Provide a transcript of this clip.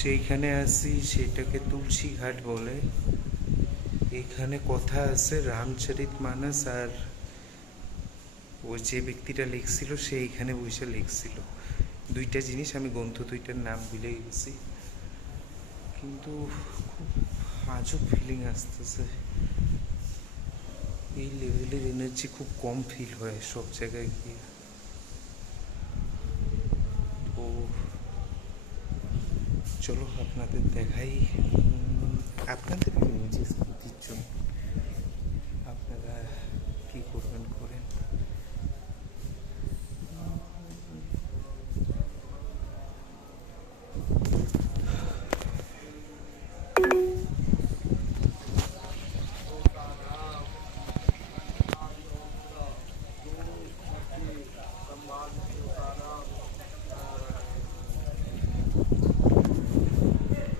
সেইখানে আসি, সেটাকে তুলসী ঘাট বলে। এখানে কথা আছে রামচরিত মানস, আর ওই যে ব্যক্তিটা লিখছিল সে এইখানে বসে লিখছিল। দুইটা জিনিস আমি গ্রন্থ দুইটার নাম ভুলে গেছি, কিন্তু খুব আজব ফিলিং আসতেছে। এই লেভেলের এনার্জি খুব কম ফিল হয় সব জায়গায় গিয়ে। তো চলো আপনাদের দেখাই, আপনাদেরকে নিজে স্মৃতির জন্য আপনারা কী করবেন করেন।